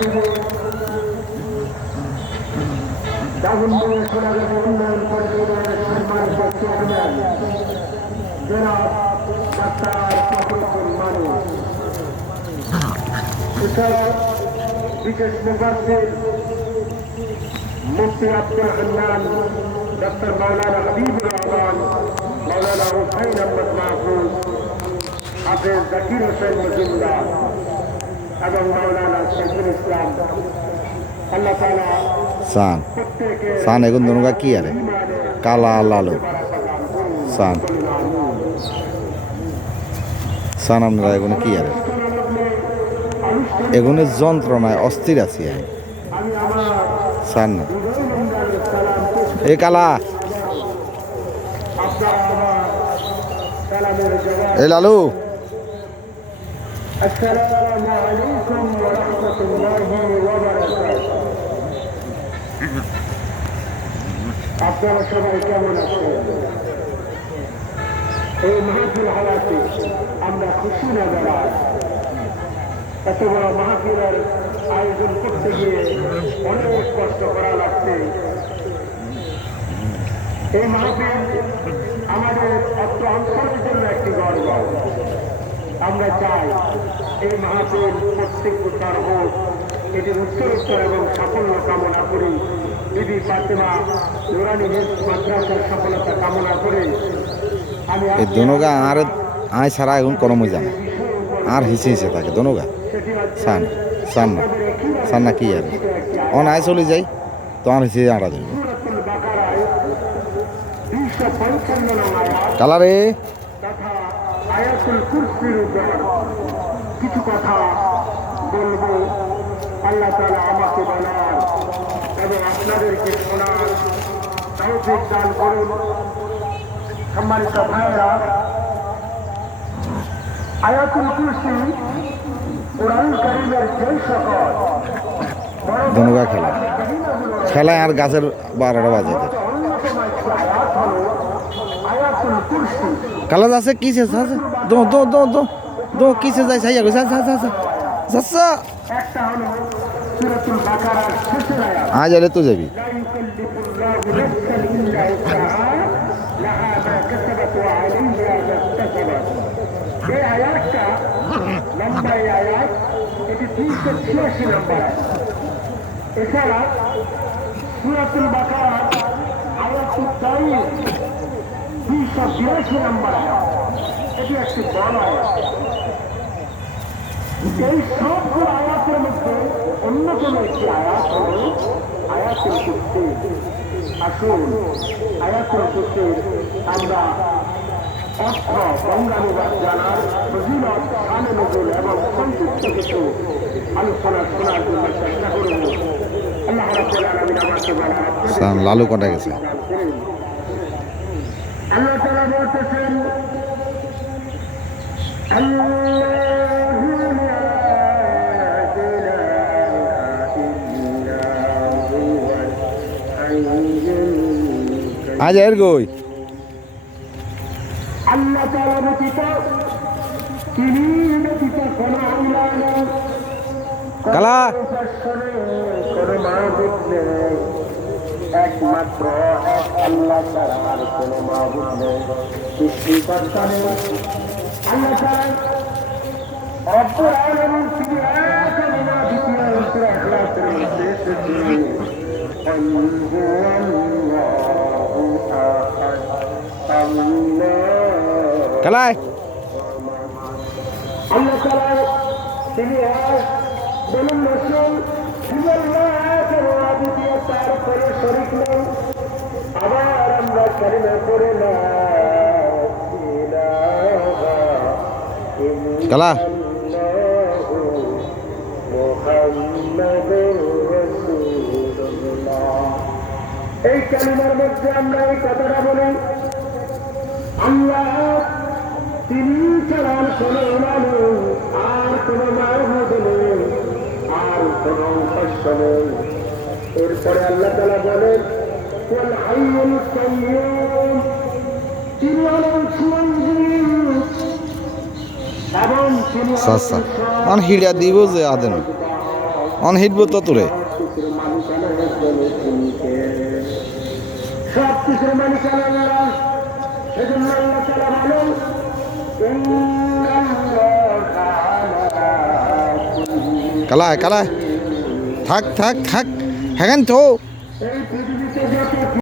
থেকে দাগুনপুরে সোনাগাছি উন্নয়ন পরিষদের সম্মানিত চেয়ারম্যান জনাব ডাক্তার ফখরুদ্দিন মানুষ, এছাড়া বিশেষ মুফাসসির মুফতি আব্দুল হান্নান, ডক্টর মাওলানা হাবিবুর রহমান, মাওলানা হুসাইন আহমদ মাহফুজ, হাফেজ জাকির হোসেন মজুমদার এবং মাওলানা শহীদুল ইসলাম। আল্লাহ তাআলা সান এখন দনুকা কি আরে কালা লালো সান সান আমরা এগুলো কি আরে এগুলো যন্ত্রণায় অস্থির আছি সান না এ কালা এ লালু আসসালামু আলাইকুম ওয়া রাহমাতুল্লাহি ওয়া বারাকাতুহু। আপনারা সবাই কেমন আছেন? এই মাহফিল হালাতে আমরা খুশি না বেড়াই। এত বড় মাহফিলের আয়োজন করতে গিয়ে অনেক কষ্ট করা লাগছে। এই মাহফিল আমাদের অত্র অঞ্চলের জন্য একটি গর্ব। আমরা চাই এই মাহফিল প্রত্যেক বছর হোক, এটির উত্তরোত্তর এবং সাফল্য কামনা করি। বিবি ফাতেমা নুরানী মাদ্রাসার সফলতা কামনা করে আমি এই দনুগা আর আয় সারা এখন কলম হয়ে যাবে আর হিসে হিসে থাকে দনুগা সান সান না সান না কি আর অন আয় চলে যাই তো আর হিসে আড়া দেব কালারে আয়াতুল কুরসির উপর কিছু কথা বলবো। আল্লাহ তাআলা আমাকে বলার এবং আপনাদেরকে শোনার তৌফিক দান করুন। সম্মানিত ভাইরা, আয়াতুল কুরসি কুরআন কারীমের যেই সকল দনুগা খেলা খেলায় আর গাছের 12টা বাজে অন্যতম একটি আয়াত হলো আয়াতুল কুরসি। কালা যাচ্ছে কিসে আছে দো দো দো দো দো কিসে যায় ছাইয়া গো যা যা যা যাচ্ছে একটা হলো সূরাতুল বাকারার শেষের আয়াত, আজ আলে তো যাবি লা ইউকাল্লিফুল্লাহু নাফসান ইল্লা উসআহা লাহা মা কাসাবাত ওয়া আলাইহা মা ইকতাসাবাত। এই আয়াতটা লম্বা এই আয়াত, এটি 386 নম্বর আয়াত। এছাড়া সূরাতুল বাকারার আয়াতুল 282 নম্বর আয়াত, এটি একটি বড় আয়াত। এই সবগুলো আয়াতের মধ্যে অন্যতম একটি আয়াত হল আয়াতুল কুরসি। আসুন আয়াতুল কুরসির আমরা অর্থ বঙ্গানুবাদ জানার ফজিলত, শানে নজুল এবং সংক্ষিপ্ত কিছু আলোচনা শোনার জন্য চেষ্টা করব। আল্লাহ রাব্বুল আলামিন আমাকে বলেন লালু কটা গেছে আল্লাহ তাআলা বলতেছেন আজ এর গই আল্লাহ তাআলা ব্যতীত, তিনি ব্যতীত কোনো আল্লাহ নেই, কালা কোনো মাবুদ নেই, একমাত্র এক আল্লাহ ছাড়া আর কোনো মাবুদ নেই, সৃষ্টিকর্তা নেই। আল্লাহ ছাড়া রব্বুল আলামিন তিনি এক এবং দ্বিতীয় সূরা ইখলাসের মধ্যে এসেছে قل هو الله أحد الله কালাই আল্লাহ তাআলা তিনি এক বলুন রাসূল আল্লাহ এক এবং দ্বিতীয় তার কোনো শরীক নেই। আবার আমরা কালিমা পড়ে না ইলাহা কালা ইল্লাল্লাহু মুহাম্মাদুর রাসূলুল্লাহ। এই কালিমার মধ্যে আমরা এই কথাটা বলি, আল্লাহ তিনি ছাড়া কোনো মানুষ আর কোনো মাবুদ নেই, আর কোনো উপাস্য নেই। এরপরে আল্লাহ তাআলা বলেন ওয়াল হাইয়ুল কাইয়্যুম, তিনি হলেন চিরঞ্জীব এবং তিনি সাসা অন হিড়া দিব যে আদেন অন হিটবো তো তোরে কিছুর মালিকানা একজন তিনিকে সব কিছুর মালিকানা যারা সেজন্য আল্লাহ তাআলা বলেন কালায় কালায় থাক থাক থাক হ্যাঁ তো এই পৃথিবীতে যত